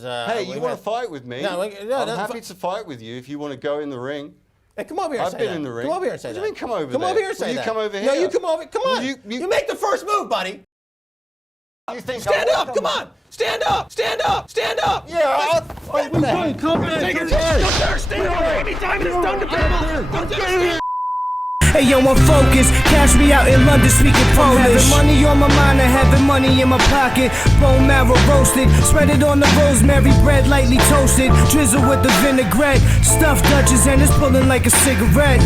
Hey, you want to fight with me? No, I'm happy to fight with you if you want to go in the ring. Hey, come over here and say that. I've been in the ring. Come over here and say that. What do you mean come over there? Come over here and say that. You come over here. No, you come over. Come on. Well, you make the first move, buddy. You think Stand up. Come on. Stand up. Stand up. Stand up. Yeah. Wait, Come back. Take your time. Don't dare stand up. Any time it is done to people. Don't dare. Hey yo, I'm focused, cash me out in London speaking Polish. Having money on my mind and having money in my pocket. Bone marrow roasted, spread it on the rosemary bread, lightly toasted. Drizzle with the vinaigrette, stuffed Dutchess and it's pulling like a cigarette.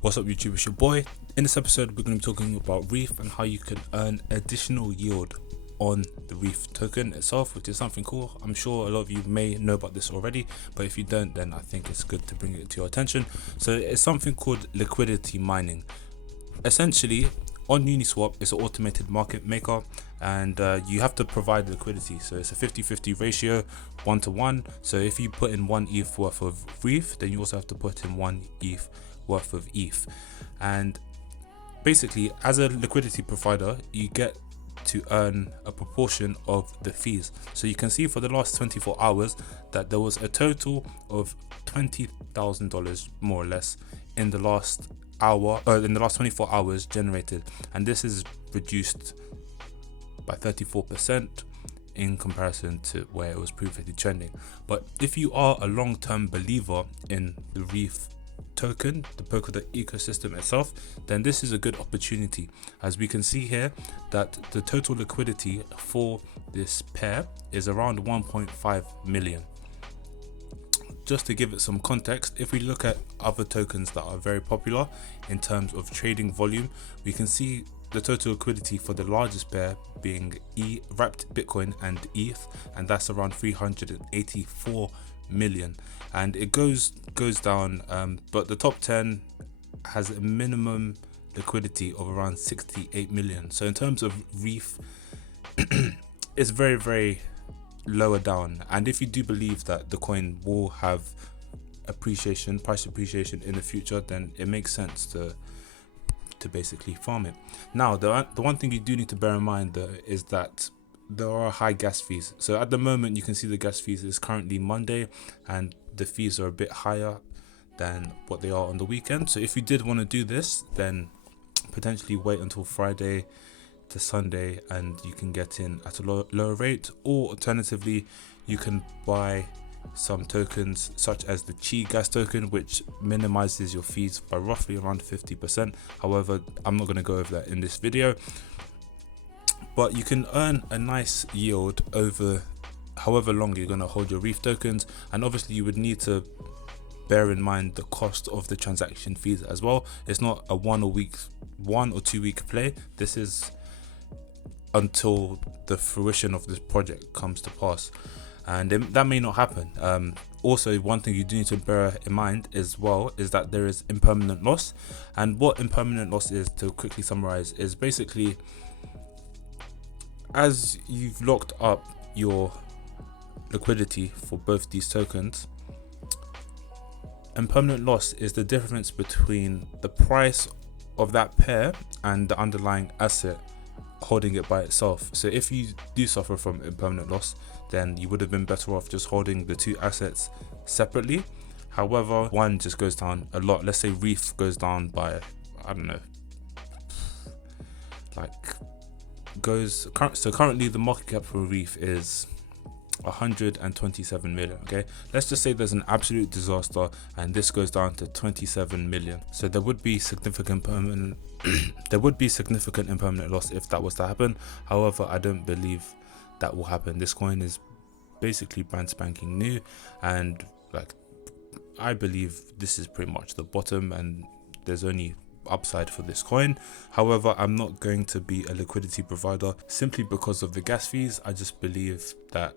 What's up YouTube, it's your boy. In this episode we're going to be talking about Reef and how you can earn additional yield on the Reef token itself, which is something cool. I'm sure a lot of you may know about this already, but if you don't, then I think it's good to bring it to your attention. So it's something called liquidity mining. Essentially on Uniswap, it's an automated market maker, and you have to provide liquidity. So it's a 50-50 ratio, 1-to-1. So if you put in 1 ETH worth of Reef, then you also have to put in 1 ETH worth of ETH. And basically, as a liquidity provider, you get to earn a proportion of the fees. So you can see for the last 24 hours that there was a total of $20,000 more or less in the last hour, in the last 24 hours generated, and this is reduced by 34% in comparison to where it was previously trending. But if you are a long-term believer in the Reef token, the Polkadot ecosystem itself, then this is a good opportunity, as we can see here that the total liquidity for this pair is around 1.5 million. Just to give it some context, if we look at other tokens that are very popular in terms of trading volume, we can see the total liquidity for the largest pair being wrapped Bitcoin and ETH, and that's around 384 million, and it goes down, but the top 10 has a minimum liquidity of around 68 million. So in terms of Reef, it's very lower down, and if you do believe that the coin will have price appreciation in the future, then it makes sense to basically farm it. Now the one thing you do need to bear in mind though is that there are high gas fees. So at the moment you can see the gas fees is currently Monday, and the fees are a bit higher than what they are on the weekend. So if you did want to do this, then potentially wait until Friday to Sunday and you can get in at a lower rate, or alternatively you can buy some tokens such as the Chi gas token, which minimizes your fees by roughly around 50%. However, I'm not going to go over that in this video, but you can earn a nice yield over however long you're going to hold your Reef tokens. And obviously you would need to bear in mind the cost of the transaction fees as well. It's not a 1 or 2 week play. This is until the fruition of this project comes to pass, and that may not happen. Also, one thing you do need to bear in mind as well is that there is impermanent loss. And what impermanent loss is, to quickly summarize, is basically as you've locked up your liquidity for both these tokens, impermanent loss is the difference between the price of that pair and the underlying asset holding it by itself. So if you do suffer from impermanent loss, then you would have been better off just holding the two assets separately. However, one just goes down a lot. Let's say Reef goes down by, I don't know, so currently the market cap for Reef is 127 million. Okay, let's just say there's an absolute disaster and this goes down to 27 million. So there would be significant impermanent loss if that was to happen. However, I don't believe that will happen. This coin is basically brand spanking new, and I believe this is pretty much the bottom and there's only upside for this coin. However, I'm not going to be a liquidity provider simply because of the gas fees. I just believe that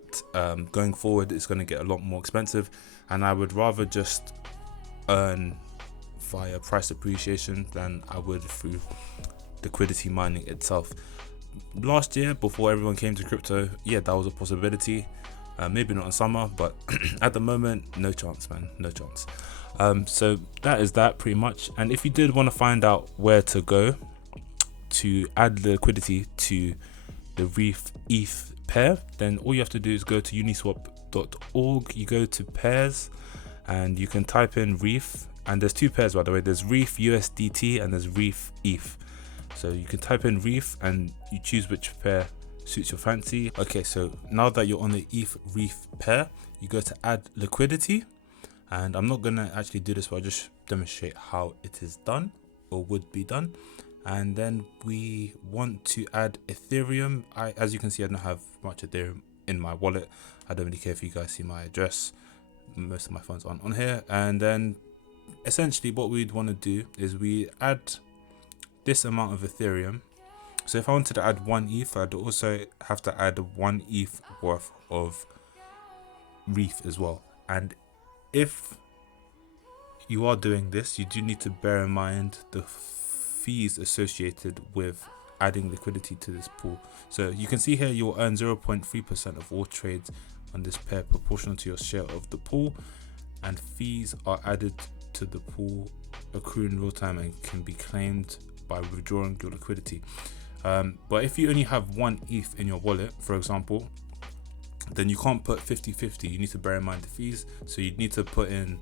going forward it's going to get a lot more expensive, and I would rather just earn via price appreciation than I would through liquidity mining itself. Last year, before everyone came to crypto, yeah, that was a possibility. Maybe not in summer, but at the moment, no chance, man, no chance. So that is that pretty much. And if you did want to find out where to go to add liquidity to the Reef ETH pair, then all you have to do is go to uniswap.org, you go to pairs, and you can type in Reef. And there's two pairs, by the way. There's Reef USDT and there's Reef ETH. So you can type in Reef and you choose which pair suits your fancy. Okay, so now that you're on the ETH Reef pair, you go to add liquidity. And I'm not gonna actually do this, but I'll just demonstrate how it is done or would be done. And then we want to add Ethereum. As you can see, I don't have much Ethereum in my wallet. I don't really care if you guys see my address. Most of my funds aren't on here. And then essentially what we'd want to do is we add this amount of Ethereum. So if I wanted to add 1 ETH, I'd also have to add 1 ETH worth of Reef as well. And if you are doing this, you do need to bear in mind the fees associated with adding liquidity to this pool. So you can see here you'll earn 0.3% of all trades on this pair proportional to your share of the pool, and fees are added to the pool, accrue in real time, and can be claimed by withdrawing your liquidity. But if you only have 1 ETH in your wallet, for example, then you can't put 50-50. You need to bear in mind the fees. So you need to put in,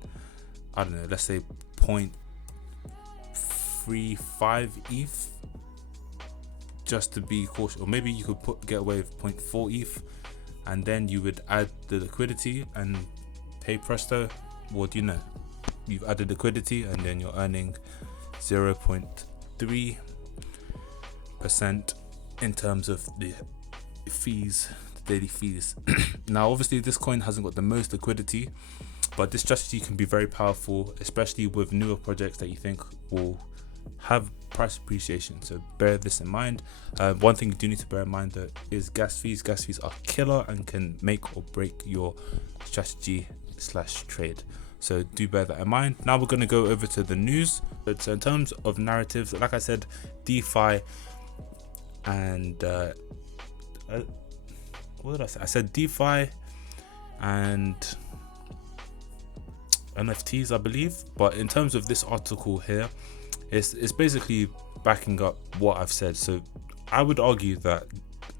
I don't know, let's say 0.35 ETH just to be cautious. Or maybe you could get away with 0.4 ETH, and then you would add the liquidity, and hey presto, what do you know? You've added liquidity and then you're earning 0.3% in terms of the fees, the daily fees. Now obviously this coin hasn't got the most liquidity, but this strategy can be very powerful, especially with newer projects that you think will have price appreciation. So bear this in mind. One thing you do need to bear in mind though is gas fees. Gas fees are killer and can make or break your strategy / trade. So do bear that in mind. Now we're going to go over to the news. So in terms of narratives, like I said, DeFi and what did I say? I said DeFi and NFTs, I believe. But in terms of this article here, it's basically backing up what I've said. So I would argue that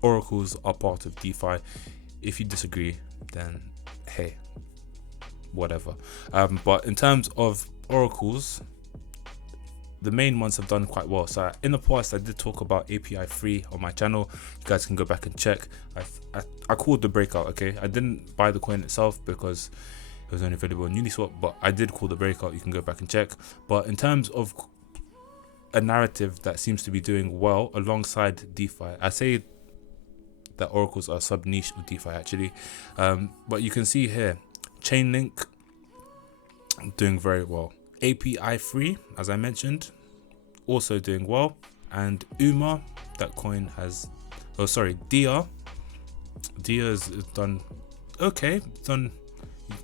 oracles are part of DeFi. If you disagree, then hey, whatever. But in terms of oracles, the main ones have done quite well. So in the past I did talk about API free on my channel. You guys can go back and check. I called the breakout. Okay, I didn't buy the coin itself because it was only available on Uniswap, but I did call the breakout. You can go back and check. But in terms of a narrative that seems to be doing well alongside DeFi, I say that oracles are sub niche of DeFi actually. But you can see here Chainlink doing very well. API free, as I mentioned, also doing well. And UMA, that coin has, oh sorry, Dia has done okay, done,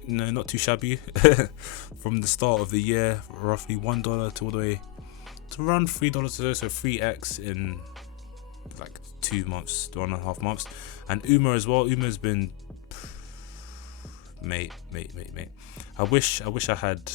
you know, not too shabby from the start of the year, roughly $1 to all the way to around $3 so 3x in like 2 months, 1.5 months. And UMA as well. UMA's been mate. I wish I had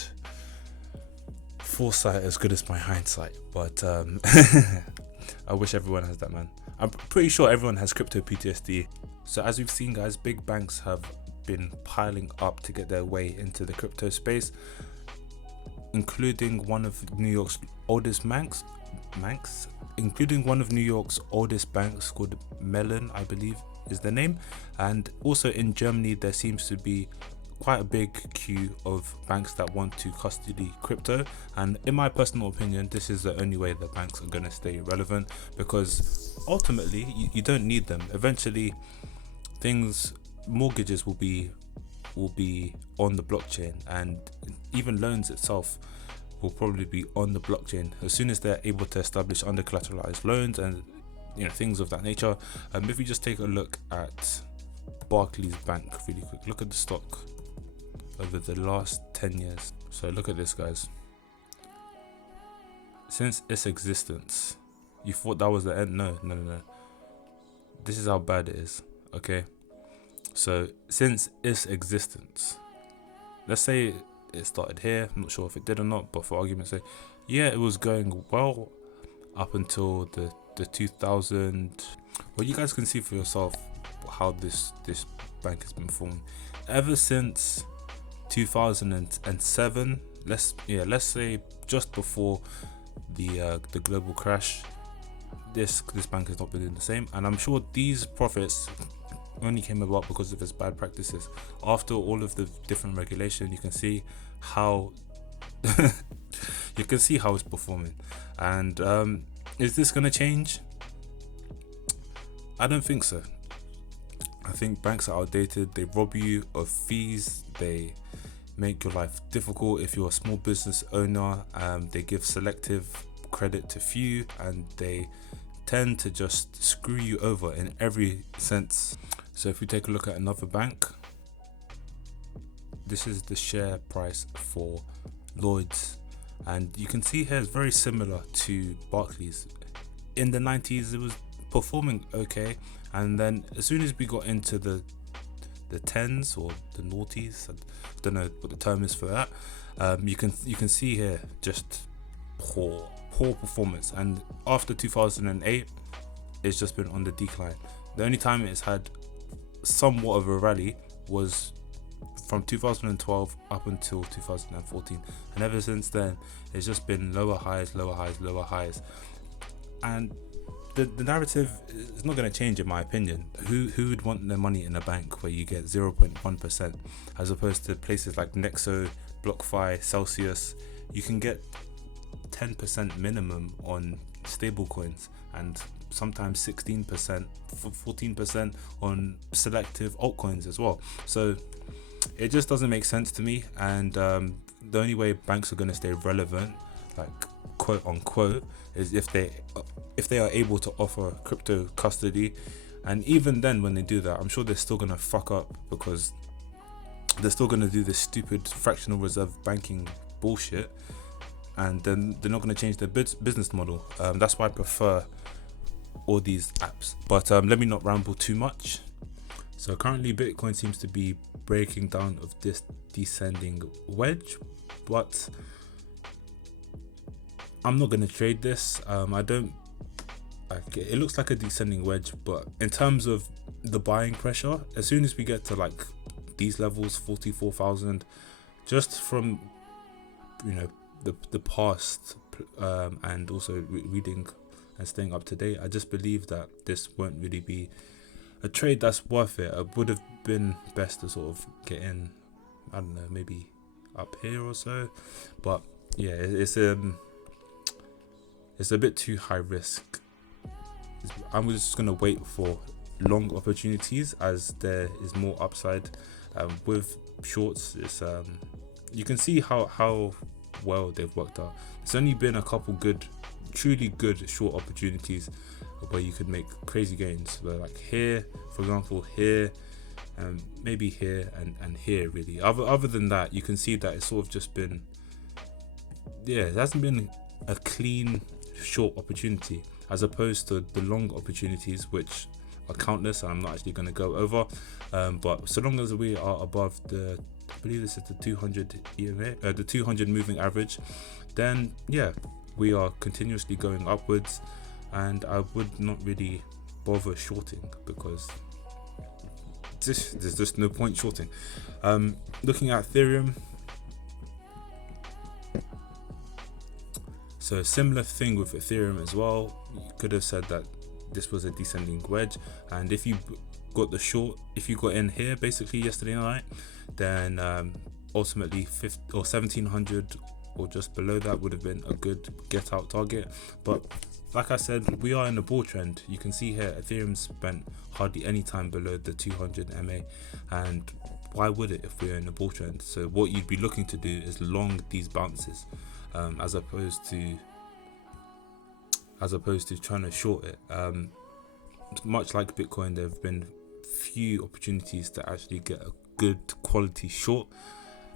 foresight as good as my hindsight, but I wish everyone has that, man. I'm pretty sure everyone has crypto PTSD. So as we've seen, guys, big banks have been piling up to get their way into the crypto space, including one of New York's oldest banks called Melon, I believe is the name. And also in Germany there seems to be quite a big queue of banks that want to custody crypto, and in my personal opinion this is the only way that banks are going to stay relevant, because ultimately you don't need them. Eventually mortgages will be on the blockchain, and even loans itself will probably be on the blockchain as soon as they're able to establish under collateralized loans and, you know, things of that nature. If we just take a look at Barclays Bank really quick, look at the stock over the last 10 years. So look at this, guys. Since its existence, you thought that was the end? No. This is how bad it is. Okay, so since its existence, let's say it started here, I'm not sure if it did or not, but for argument's sake, yeah, it was going well up until the 2000. Well, you guys can see for yourself how this bank has been performing ever since 2007. Let's say just before the global crash. This bank has not been doing the same, and I'm sure these profits only came about because of its bad practices. After all of the different regulation, you can see how it's performing. And is this going to change? I don't think so. I think banks are outdated. They rob you of fees. They make your life difficult if you're a small business owner. They give selective credit to few, and they tend to just screw you over in every sense. So if we take a look at another bank, this is the share price for Lloyds, and you can see here it's very similar to Barclays. In the 90s it was performing okay, and then as soon as we got into the tens or the noughties, I don't know what the term is for that, you can see here just poor performance. And after 2008 it's just been on the decline. The only time it's had somewhat of a rally was from 2012 up until 2014, and ever since then it's just been lower highs. And the narrative is not going to change, in my opinion. Who would want their money in a bank where you get 0.1%, as opposed to places like Nexo, BlockFi, Celsius? You can get 10% minimum on stable coins, and sometimes 16%, 14% on selective altcoins as well. So it just doesn't make sense to me. And the only way banks are going to stay relevant, like quote unquote, is if they are able to offer crypto custody. And even then, when they do that, I'm sure they're still going to fuck up, because they're still going to do this stupid fractional reserve banking bullshit, and then they're not going to change their business model. That's why I prefer all these apps. But let me not ramble too much. So currently Bitcoin seems to be breaking down of this descending wedge, but I'm not going to trade this. I don't like it. It looks like a descending wedge, but in terms of the buying pressure, as soon as we get to like these levels, 44,000, just from the past, and also reading and staying up to date, I just believe that this won't really be a trade that's worth it. It would have been best to sort of get in, I don't know, maybe up here or so. But yeah, it's a bit too high risk. I'm just gonna wait for long opportunities, as there is more upside. With shorts, it's you can see how well they've worked out. There's only been a couple truly good short opportunities where you could make crazy gains, where like here, for example, here, maybe here and here. Really, other than that, you can see that it's sort of just been, it hasn't been a clean short opportunity, as opposed to the long opportunities, which are countless, and I'm not actually going to go over. But so long as we are above I believe this is the 200 EMA, the 200 moving average, then yeah, we are continuously going upwards, and I would not really bother shorting, because there's just no point shorting. Looking at Ethereum, so similar thing with Ethereum as well. You could have said that this was a descending wedge, and if you got the short, if you got in here basically yesterday night, then ultimately 1700 or just below that would have been a good get out target. But like I said, we are in a bull trend. You can see here Ethereum spent hardly any time below the 200 MA, and why would it if we're in a bull trend? So what you'd be looking to do is long these bounces, as opposed to trying to short it. Much like Bitcoin, there have been few opportunities to actually get a good quality short.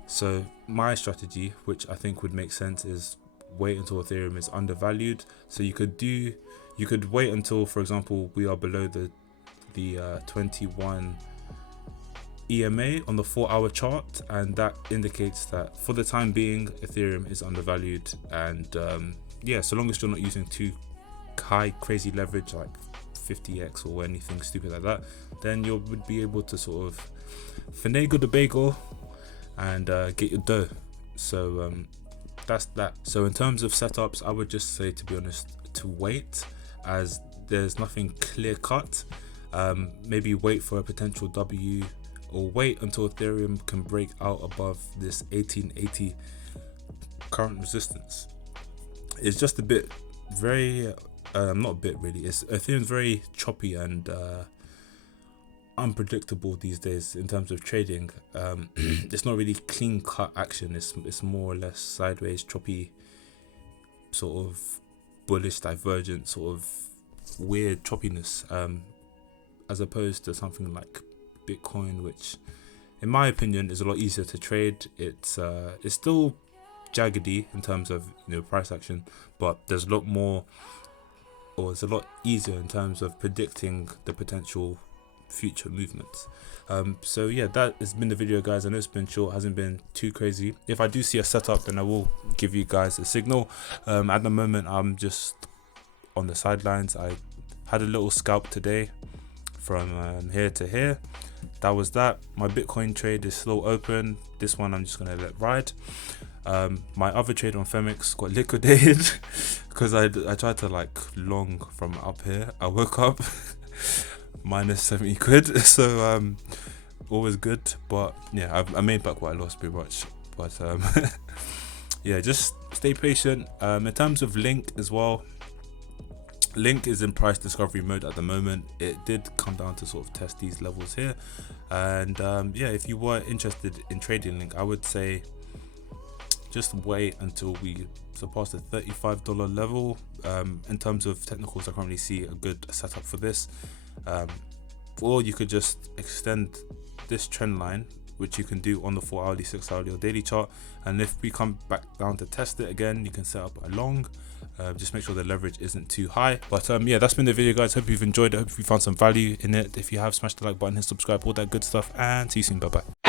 So my strategy, which I think would make sense, is wait until Ethereum is undervalued. So you could wait until, for example, we are below the 21 EMA on the 4-hour chart, and that indicates that for the time being Ethereum is undervalued. And so long as you're not using too high crazy leverage, like 50x or anything stupid like that, then you would be able to sort of finagle the bagel and get your dough. So that's that. So in terms of setups, I would just say, to be honest, to wait, as there's nothing clear cut. Maybe wait for a potential W, or wait until Ethereum can break out above this 1880 current resistance. It's just a bit very not a bit really, it's Ethereum's very choppy and unpredictable these days in terms of trading. It's not really clean cut action, it's more or less sideways, choppy, sort of bullish, divergent, sort of weird choppiness, as opposed to something like Bitcoin, which in my opinion is a lot easier to trade. It's still jaggedy in terms of, you know, price action, but there's a lot more, or it's a lot easier in terms of predicting the potential future movements. So yeah, that has been the video, guys. I know it's been short, hasn't been too crazy. If I do see a setup, then I will give you guys a signal. At the moment, I'm just on the sidelines. I had a little scalp today from here to here. That was that. My Bitcoin trade is still open. This one I'm just gonna let ride. My other trade on Femix got liquidated because I tried to like long from up here. I woke up minus 70 quid, so always good. But yeah, I made back what I lost pretty much. But yeah, just stay patient. In terms of Link as well, Link is in price discovery mode at the moment. It did come down to sort of test these levels here, and yeah, if you were interested in trading Link, I would say just wait until we surpass the $35 level. In terms of technicals, I can't really see a good setup for this, or you could just extend this trend line, which you can do on the 4 hourly, 6 hourly or daily chart, and if we come back down to test it again, you can set up a long. Just make sure the leverage isn't too high. But yeah, that's been the video, guys. Hope you've enjoyed it. Hope you found some value in it. If you have, smash the like button, hit subscribe, all that good stuff, and see you soon. Bye bye.